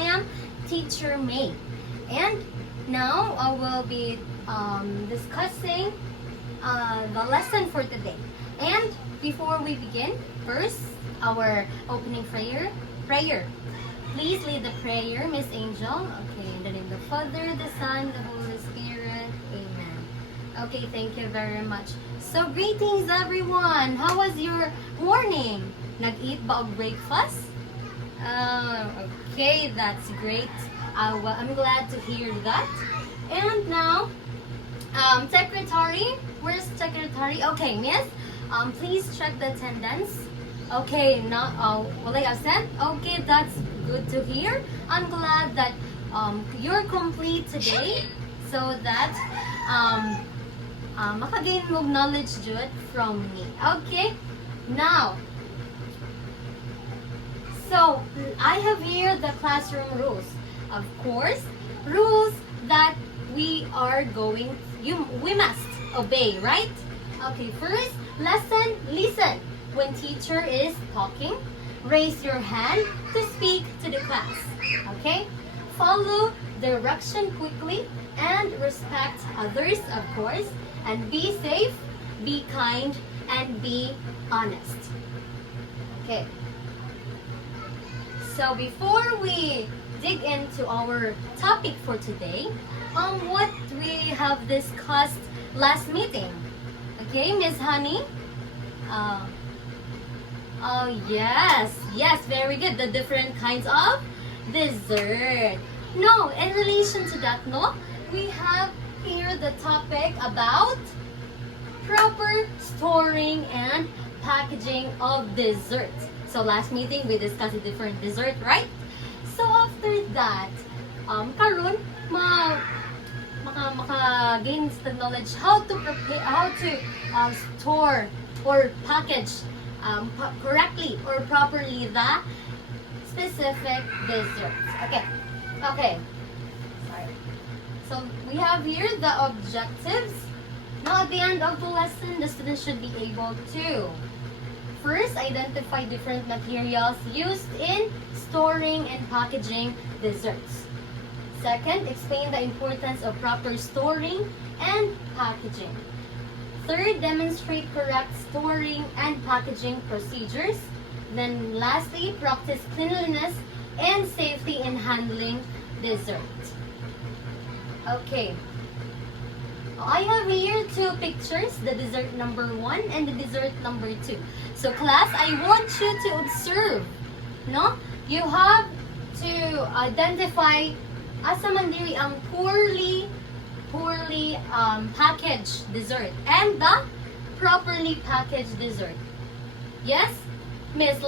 I am Teacher May. And now I will be discussing the lesson for today. And before we begin, first, our opening prayer. Please lead the prayer, Miss Angel. Okay, in the name of the Father, the Son, the Holy Spirit. Amen. Okay, thank you very much. So, greetings everyone! How was your morning? Nag-eat ba og breakfast? Okay, that's great. I'm glad to hear that. And now, Secretary, where's Secretary? Okay, Miss, please check the attendance. Okay, not wala absent. Okay, that's good to hear. I'm glad that you're complete today, so that makagain mo knowledge jud from me. Okay, now. So, I have here the classroom rules. Of course, rules that we must obey, right? Okay, first, listen. When teacher is talking, raise your hand to speak to the class. Okay? Follow direction quickly and respect others, of course. And be safe, be kind, and be honest. Okay. So before we dig into our topic for today, what we have discussed last meeting. Okay, Miss Honey? Oh, yes, very good. The different kinds of dessert. No, in relation to that, no, we have here the topic about proper storing and packaging of desserts. So last meeting, we discussed a different dessert, right? So after that, karon maka-gain the knowledge how to prepare, how to store or package correctly or properly the specific desserts. Okay. Sorry. So we have here the objectives. Now at the end of the lesson, the students should be able to first identify different materials used in storing and packaging desserts. Second, explain the importance of proper storing and packaging. Third, demonstrate correct storing and packaging procedures. Then lastly, practice cleanliness and safety in handling dessert. Okay. I have here two pictures, the dessert number 1 and the dessert number 2. So class, I want you to observe. No? You have to identify asa man diri ang poorly packaged dessert and the properly packaged dessert. Yes, Miss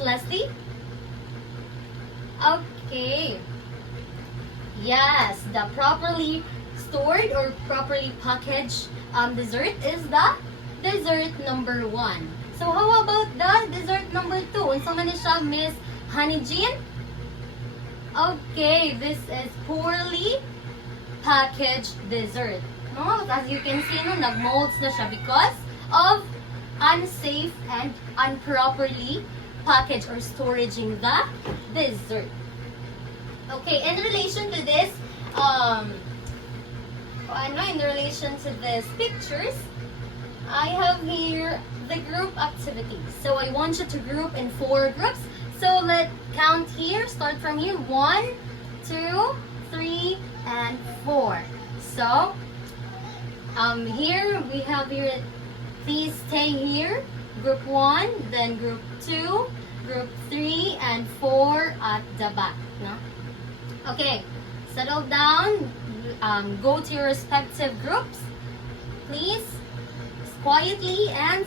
Leslie? Okay. Yes, the properly stored or properly packaged dessert is the dessert number 1. So how about the dessert number 2? Unsa man ni siya, Miss Honey Jean? Okay, this is poorly packaged dessert. No, as you can see, no, nag-molds na siya because of unsafe and improperly packaged or storaging the dessert. Okay, in relation to this, in relation to these pictures, I have here the group activities. So I want you to group in 4 groups. So let's count here. Start from here. 1, 2, 3, and 4. So here we have here. Please stay here. Group 1, then group 2, group 3, and 4 at the back. No? Okay. Settle down. Go to your respective groups. Please. Quietly and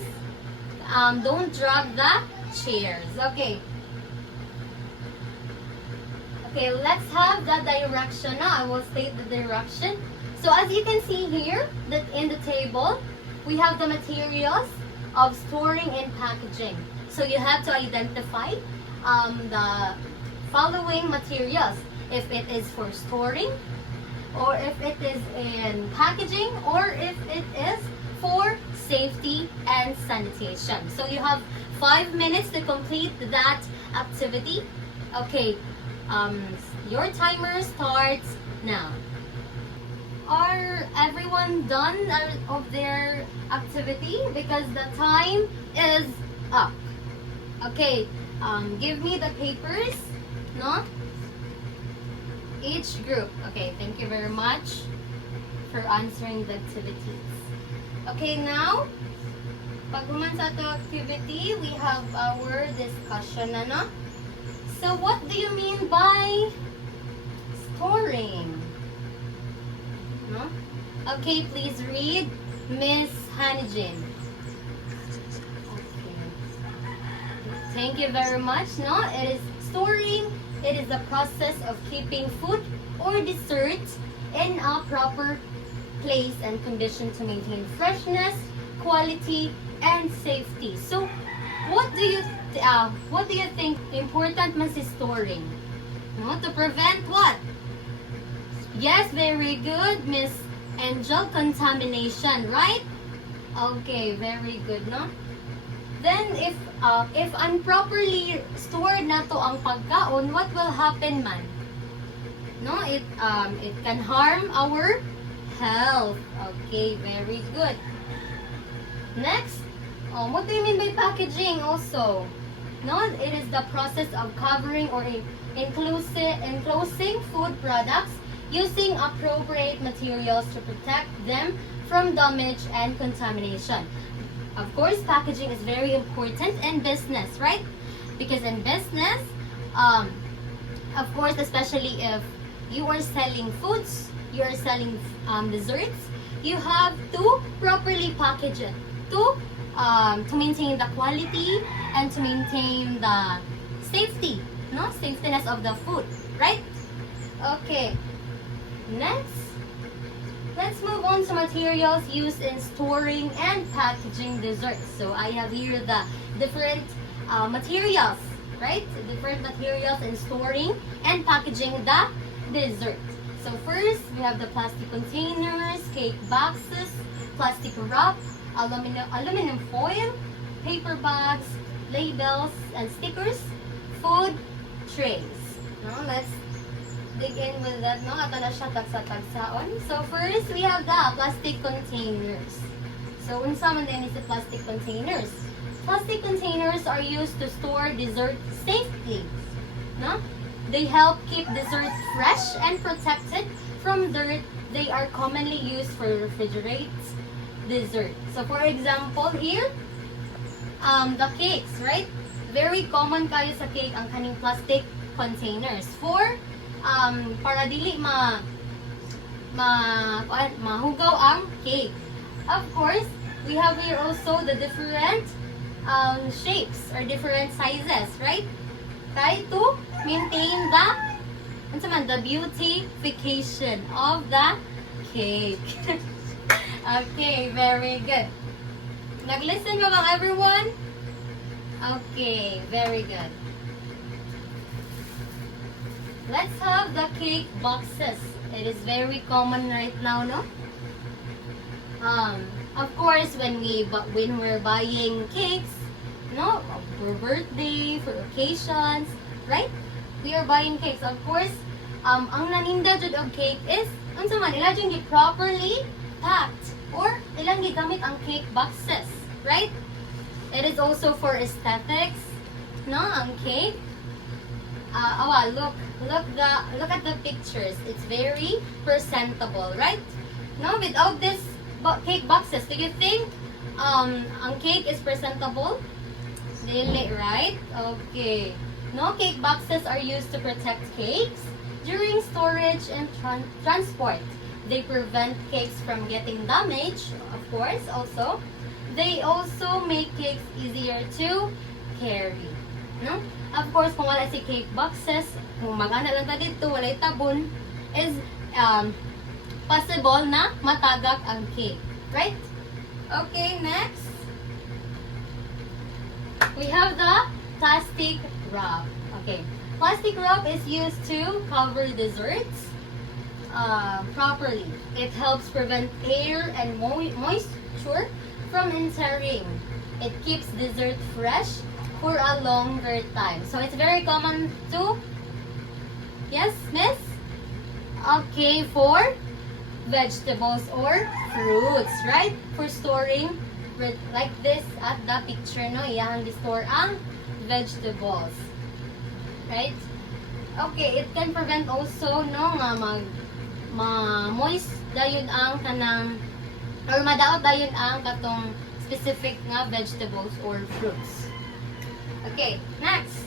don't drag the chairs. Okay. Okay, let's have the direction. Now I will state the direction. So as you can see here, that in the table, we have the materials of storing and packaging. So you have to identify the following materials. If it is for storing, or if it is in packaging, or if it is for safety and sanitation. So you have 5 minutes to complete that activity. Okay, Your timer starts now. Are everyone done of their activity? Because the time is up. Okay, give me the papers, no? Each group. Okay, thank you very much for answering the activities. Okay, now, pag human sa ato activity, we have our discussion, ano? So, what do you mean by storing? No? Okay, please read Miss Hanijin. Okay. Thank you very much. No, it is storing. It is the process of keeping food or desserts in a proper place and condition to maintain freshness, quality, and safety. So, what do you think important man si storing? No, to prevent what? Yes, very good, Miss Angel. Contamination, right? Okay, very good, no? Then, if improperly stored na to ang pagkaon, what will happen man? No, it can harm our health. Okay, very good. Next, what do you mean by packaging also? No, it is the process of covering or enclosing food products using appropriate materials to protect them from damage and contamination. Of course, packaging is very important in business, right? Because in business, of course, especially if you are selling foods, you are selling desserts, you have to properly package it to maintain the quality and to maintain the safety, no? Safetiness of the food, right? Okay. Next, let's move on to materials used in storing and packaging desserts. So I have here the different materials, right? Different materials in storing and packaging the dessert. So first, we have the plastic containers, cake boxes, plastic wrap, aluminum foil, paper bags, labels and stickers, food trays. Now let's dig in with that, no? Ato na siya tagsa-tagsaon. So first, we have the plastic containers. So unsa man din is the plastic containers? Plastic containers are used to store dessert safely, no? They help keep dessert fresh and protected from dirt. They are commonly used for refrigerate dessert. So for example, here, the cakes, right? Very common kayo sa cake ang kaning plastic containers for para dili mahugaw ang cake. Of course, we have here also the different shapes or different sizes, right? Try to maintain the beautification of the cake. Okay, very good. Nag-listen ba bang everyone? Okay, very good. Let's have the cake boxes. It is very common right now, no? Of course, when we're buying cakes, no, for birthday, for occasions, right? We are buying cakes. Of course, ang naninda jud og cake is unsa man ila jud properly packed or ilang gigamit ang cake boxes, right? It is also for aesthetics, no, ang cake. Look at the pictures. It's very presentable, right? No, without this cake boxes, do you think ang cake is presentable? Really, right? Okay. No, cake boxes are used to protect cakes during storage and transport. They prevent cakes from getting damaged, of course, also. They also make cakes easier to carry. No? Of course, kung wala si cake boxes, kung mag-ana lang ta dito, walay tabon, is possible na matagak ang cake. Right? Okay, next. We have the plastic wrap. Okay. Plastic wrap is used to cover desserts properly. It helps prevent air and moisture from entering. It keeps dessert fresh for a longer time. So it's very common to Yes, miss? Okay, for vegetables or fruits, right? For storing, like this at the picture, no? Iyahang store ang vegetables. Right? Okay, it can prevent also, no, nga moist dayon ang kanang or madaot dayon ang katong specific nga vegetables or fruits. Okay, next.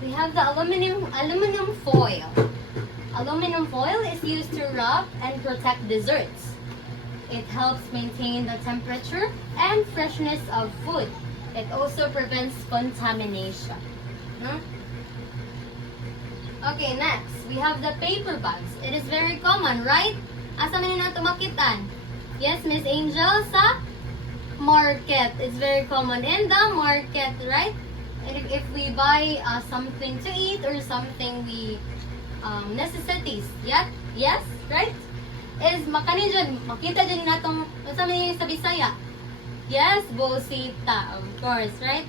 We have the aluminum foil. Aluminum foil is used to wrap and protect desserts. It helps maintain the temperature and freshness of food. It also prevents contamination. Hmm? Okay, next. We have the paper bags. It is very common, right? Asa man na tumakitan? Yes, Miss Angel, sa market. It's very common in the market, right? And if we buy something to eat or something we necessities, yeah? Yes, right? Is makani dyan, makita dyan natong, sa man sa Bisaya? Yes, bolsita, of course, right?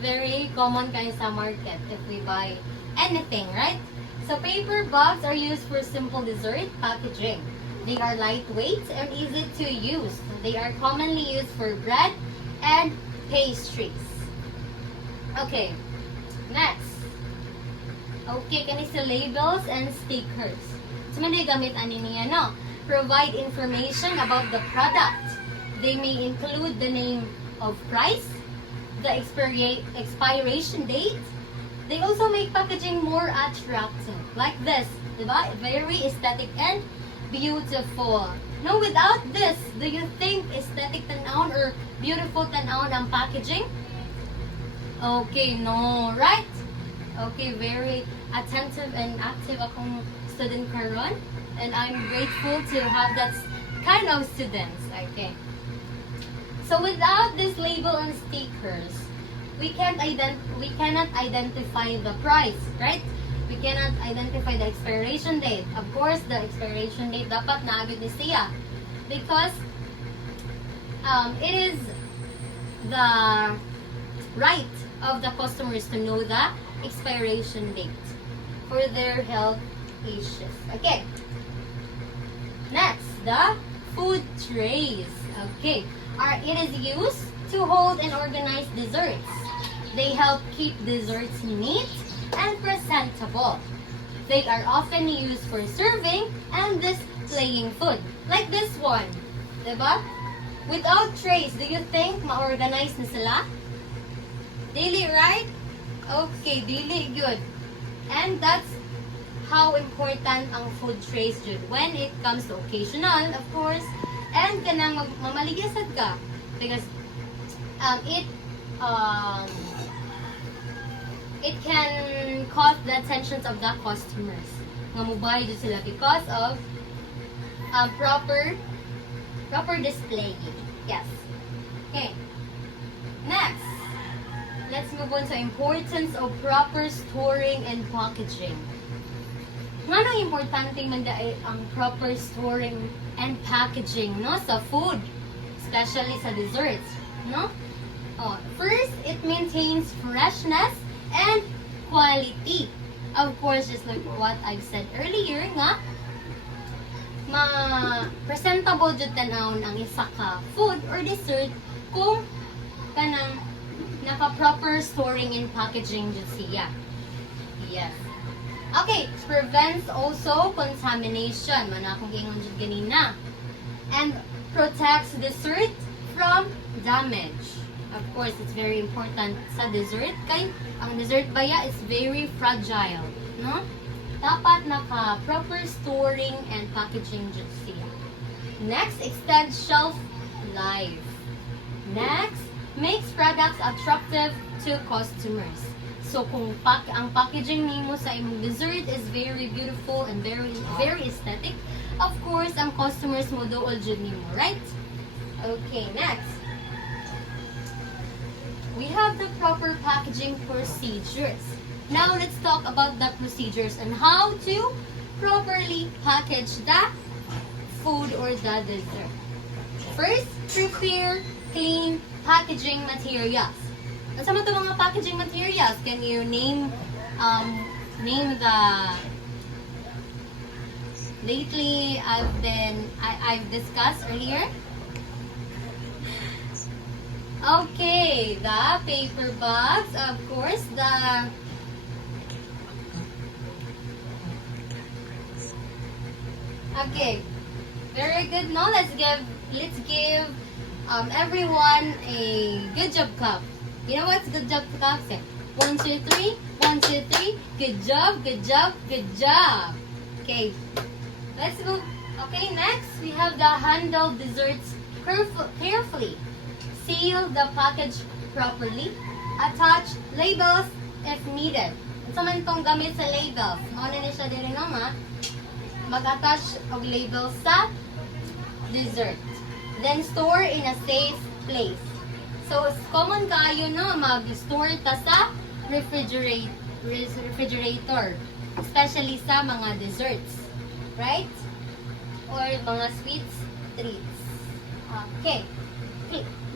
Very common kayo sa market if we buy anything, right? So paper bags are used for simple dessert packaging. They are lightweight and easy to use. They are commonly used for bread and pastries. Okay, next. Okay, kani sa labels and stickers. So man gamit ani niya, no? Provide information about the product. They may include the name of price, the expiration date. They also make packaging more attractive. Like this, diba? Very aesthetic and beautiful. No, without this, do you think aesthetic tanawon or beautiful tanawon ang packaging? Okay, no, right? Okay, very attentive and active akong student karon, and I'm grateful to have that kind of students. Okay. So without this label and stickers, we cannot identify the price, right? We cannot identify the expiration date. Of course, the expiration date dapat naagid ni siya because it is the right of the customers to know the expiration date for their health issues. Okay. Next, the food trays. Okay. It is used to hold and organize desserts. They help keep desserts neat and presentable. They are often used for serving and displaying food. Like this one. Diba? Without trays, do you think ma-organize na sila? Dili, right? Okay, dili, good. And that's how important ang food trays jud when it comes to occasional, of course, and kanang mamaligasad ka because it can cause the attentions of the customers nga mobuy jud sila because of proper displaying. Yes. Okay. Next, let's move on to importance of proper storing and packaging. Ngano importante man dai ang proper storing and packaging, no, sa food, especially sa desserts, no? Oh, first, it maintains freshness and quality. Of course, just like what I've said earlier, nga presentable jud tanawon ang isa ka food or dessert kung kanang naka-proper storing and packaging jud siya. Yes. Okay, prevents also contamination. Mana akong gingon jud ganina. And protects dessert from damage. Of course, it's very important sa dessert kay ang dessert baya is very fragile, no? Dapat naka-proper storing and packaging jud siya. Next, extend shelf life. Next, makes products attractive to customers. So kung ang packaging nimo sa imong dessert is very beautiful and very aesthetic, of course, ang customers mo dool jud nimo, right? Okay, next. We have the proper packaging procedures. Now let's talk about the procedures and how to properly package the food or the dessert. First, prepare clean packaging materials. At sa mga packaging materials, can you name the lately I've discussed earlier. Okay, the paper bags, of course, okay, very good. Now let's give everyone a good job clap. You know what's good job clap? Say 1, 2, 3, 1, 2, 3. Good job, good job, good job. Okay, let's move. Okay, next we have the handle desserts carefully. Seal the package properly. Attach labels if needed. Sa man tong gamit sa labels. Ano na siya diri no ma? Mag-attach og label sa dessert. Then store in a safe place. So common kayo no mag-store ta sa refrigerator. Especially sa mga desserts. Right? Or mga sweets, treats. Okay.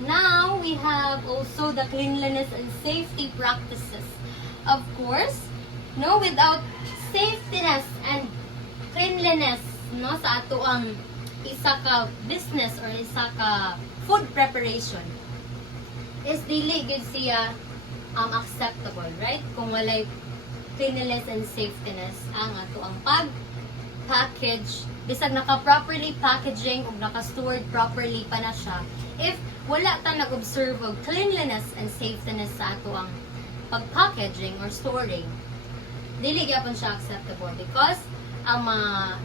Now we have also the cleanliness and safety practices. Of course, no, without safetyness and cleanliness, no, sa ato ang isa ka business or isa ka food preparation is dili gud siya acceptable, right? Kung walay cleanliness and safetyness ang ato ang package, bisag naka-properly packaging o naka-stored properly pa na siya, if wala ta nag-observe of cleanliness and safetyness sa ato ang pag-packaging or storing, dili gyapon siya acceptable because ang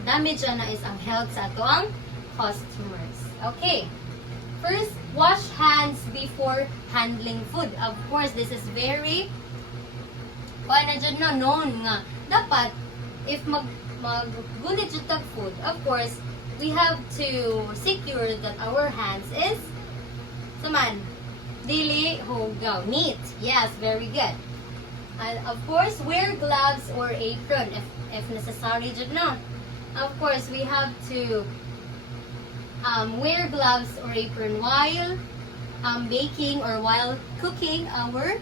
damage na is ang health sa ato ang customers. Okay. First, wash hands before handling food. Of course, this is very known nga dapat if gunit jud tag food, of course, we have to secure that our hands is dili hugaw, neat. Yes, very good. And of course, wear gloves or apron if necessary jud no. Of course, we have to wear gloves or apron while baking or while cooking our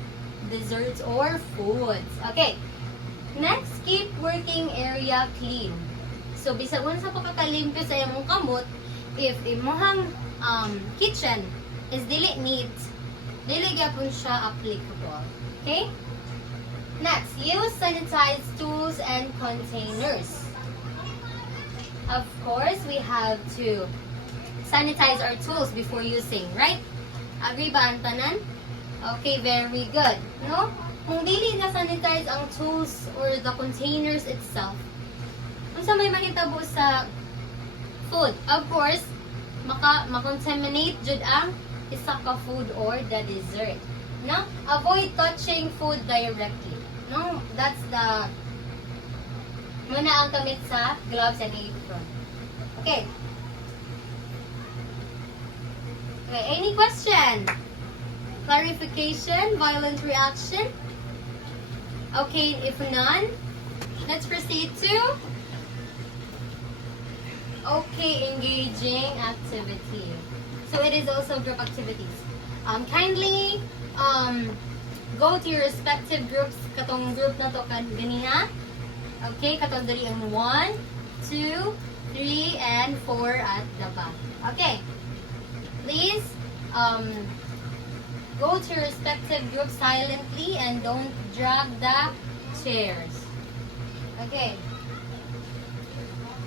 desserts or foods. Okay. Next, keep working area clean. So, bisag unsa pa kakalimpyo sa imong kamot, if imong kitchen is dili neat, dili gyapon siya applicable. Okay? Next, use sanitized tools and containers. Of course, we have to sanitize our tools before using, right? Agree ba ang tanan? Okay, very good. No? Kung dili na sanitize ang tools or the containers itself, kung sa may mahitabo sa food, of course, makontaminate jud ang isa ka food or the dessert. No? Avoid touching food directly. No? That's the muna ang kamit sa gloves and apron. Okay. Okay, any question? Clarification? Violent reaction? Okay, if none, let's proceed to engaging activity. So it is also group activities. Kindly go to your respective groups. Katong group na to ganina. Okay, katong diri ang 1, 2, 3, and 4 at the back. Okay. Please go to your respective groups silently and don't drag the chairs. Okay.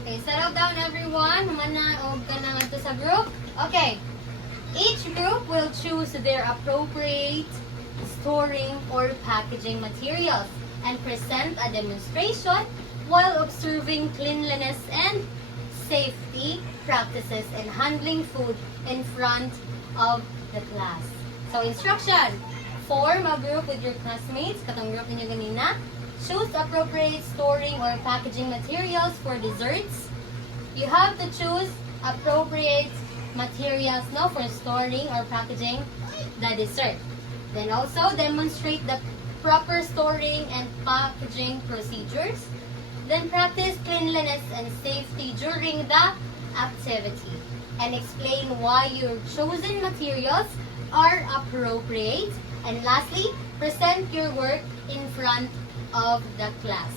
Okay, settle down everyone. Humana o ganang ito sa group. Okay. Each group will choose their appropriate storing or packaging materials and present a demonstration while observing cleanliness and safety practices and handling food in front of the class. So, instruction. Form a group with your classmates. Katong group ninyo ganina. Choose appropriate storing or packaging materials for desserts. You have to choose appropriate materials for storing or packaging the dessert. Then also demonstrate the proper storing and packaging procedures. Then practice cleanliness and safety during the activity. And explain why your chosen materials are appropriate. And lastly, present your work in front of the class.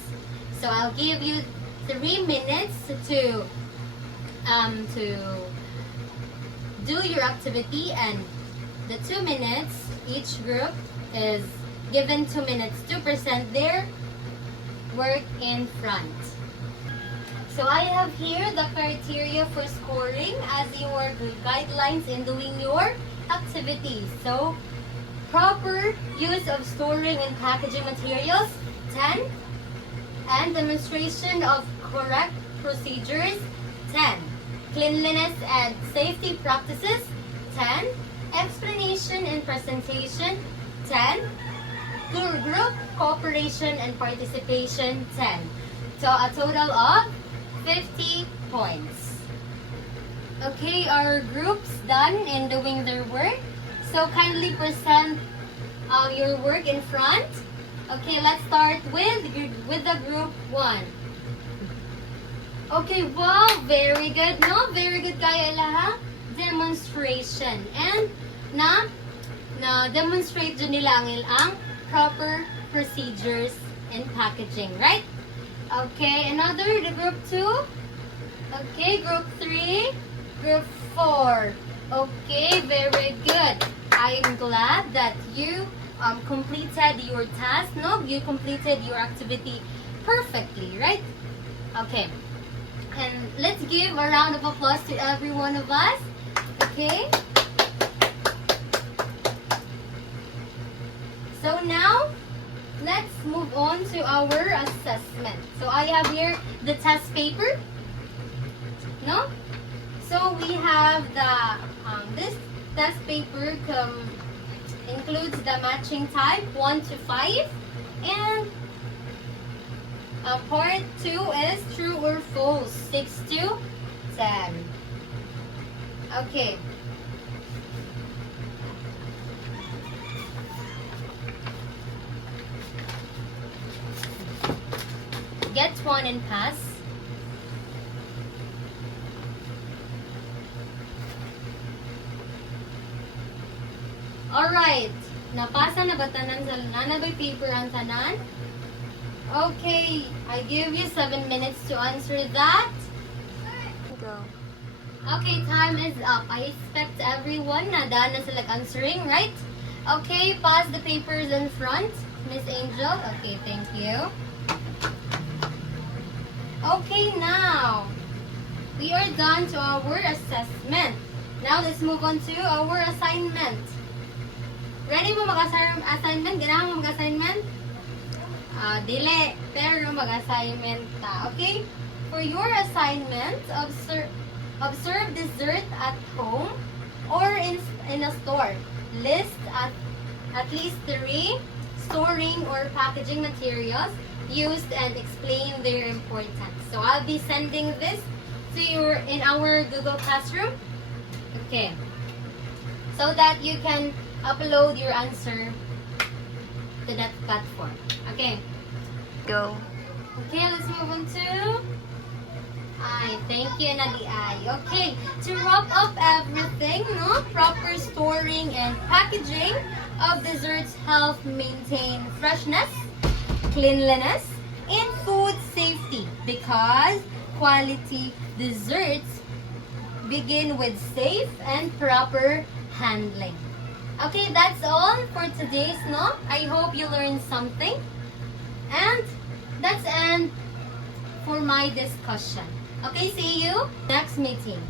So I'll give you 3 minutes to do your activity, and the 2 minutes, each group is given 2 minutes to present their work in front. So I have here the criteria for scoring as your guidelines in doing your activities. So proper use of storing and packaging materials, 10. And demonstration of correct procedures, 10. Cleanliness and safety practices, 10. Explanation and presentation, 10. Group cooperation and participation, 10. So a total of 50 points. Okay, our group's done in doing their work. So kindly present your work in front. Okay, let's start with the group 1. Okay, wow, very good, no? Very good kayo lahat. Demonstration. And na demonstrate dyan nila ang proper procedures in packaging, right? Okay, another, the group 2. Okay, group 3. Group 4. Okay, very good. I am glad that you completed your task, no? You completed your activity perfectly, right? Okay. And let's give a round of applause to every one of us. Okay? So now, let's move on to our assessment. So I have here the test paper. No? So we have the this test paper includes the matching type 1 to 5, and part 2 is true or false 6 to 10. Okay. Get one and pass. Alright. Napasa na ba tanan sa nanabay paper ang tanan? Okay. I give you 7 minutes to answer that. Go. Okay, time is up. I expect everyone na done na sila answering, right? Okay, pass the papers in front. Miss Angel. Okay, thank you. Okay, now we are done to our assessment. Now let's move on to our assignment. Ready mo mag-assignment? Ganahan mo mag-assignment? Dili, pero mag-assignment ta. Okay? For your assignment, observe dessert at home or in a store. List at least 3 storing or packaging materials used and explain their importance. So I'll be sending this to you in our Google Classroom. Okay. So that you can upload your answer to that platform. Okay. Go. Okay, let's move on to thank you, Nadi Ay. Okay, to wrap up everything, no? Proper storing and packaging of desserts help maintain freshness, cleanliness, and food safety because quality desserts begin with safe and proper handling. Okay, that's all for today's, no? I hope you learned something. And that's end for my discussion. Okay, see you next meeting.